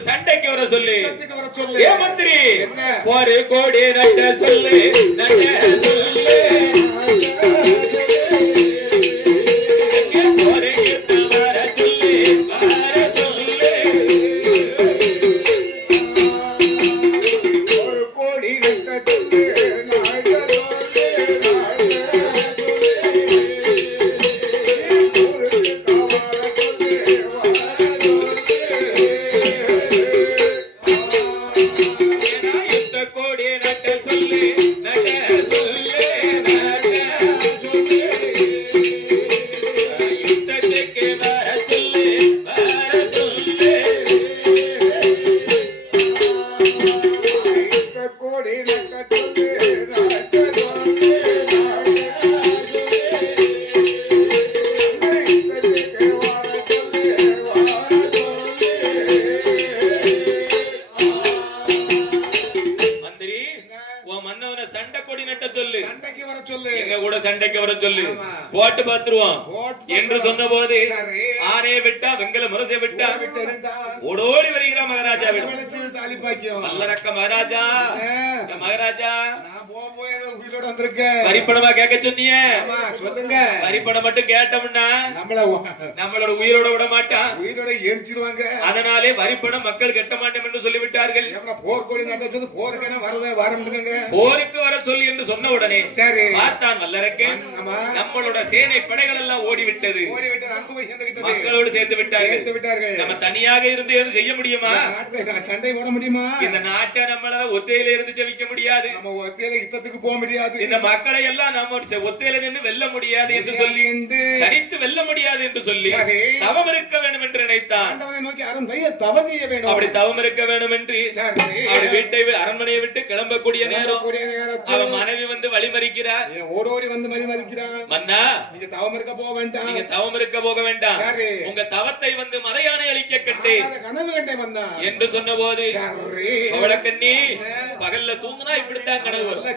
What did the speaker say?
சண்டைக்கு வர சொல்லி ஏ மந்திரி ஒரு கோடி நட்ட சொல்லு நட்ட சொல்லு ஒரு கீர்த்த வர சொல்லி வர சொல்லு ஒரு கோடி நட்ட சொல்லு கோடி நட்ட சொல்லு நட்ட சொல்லு யுத்தத்துக்கு வர சொல்லு வர சொல்லு கோடி நட்ட சொல்லு மந்திரி உன் மன்னவனை சண்டை கொடி நட்ட சொல்லு சண்டைக்கு வர சொல்லு எங்க கூட சண்டைக்கு வர சொல்லு போட்டு பாத்துருவோம் என்று சொன்ன போது ஆனையை விட்டா வெங்கல முரசை விட்டா ஓடோடி வருகிறார் மகாராஜாவிடம் மல்லரக்க மகாராஜா மகாராஜா உயிரோட வந்திருக்கேன் வரிப்பணமா கேட்க சொன்னீங்க சொல்லுங்க வரிப்பணம் மட்டும் கேட்டோம்னா நம்மளோட உயிரோட விட மாட்டான் உயிரோட எரிச்சிருவாங்க அதனாலே வரிப்பணம் மக்கள் கட்ட மாட்டோம் என்று சொல்லிவிட்டார்கள் போர்க்கொடி நட்டது போருக்கென வரமுடியுங்க போருக்கு வர சொல்லி என்று சொன்ன உடனே சரி பார்த்தான் வல்லரக்கன் நம்மளோட சேனை படைகள் எல்லாம் ஓடிவிட்டது மக்களோடு சேர்த்து விட்டார்கள் நம்ம தனியாக இருந்து எதுவும் செய்ய முடியுமா சண்டை போட முடியுமா இந்த நாட்டை நம்மளால ஒத்தையில இருந்து ஜெயிக்க முடியாது நம்ம ஒத்தையில யுத்தத்துக்கு போக முடியாது இந்த மக்களை எல்லாம் நம்ம ஒத்தையில நின்று வெல்ல முடியாது என்று சொல்லி தனித்து வெல்ல முடியாது என்று சொல்லி தவம் இருக்க வேண்டும் என்று நினைத்தான் ஆண்டவனை நோக்கி அருந்தைய தவம் செய்ய வேண்டும் அப்படி தவம் இருக்க வேண்டும் என்று அவர் வீட்டை அரண்மனையை விட்டு கிளம்பக்கூடிய நேரம் அவன் மனைவி வந்து வழிமறிக்கிறார் ஓடோடி வந்து வழிமறிக்கிறார் மன்னா நீங்க தவம் இருக்க போக வேண்டாம் நீங்க தவம் இருக்க போக வேண்டாம் உங்க தவத்தை வந்து மதையானை அழிக்க கண்டேன் கனவு கண்டே வந்தா என்று சொன்ன போது அவளை கண்ணி பகல்ல தூங்குனா இப்படித்தான் கனவு வரும்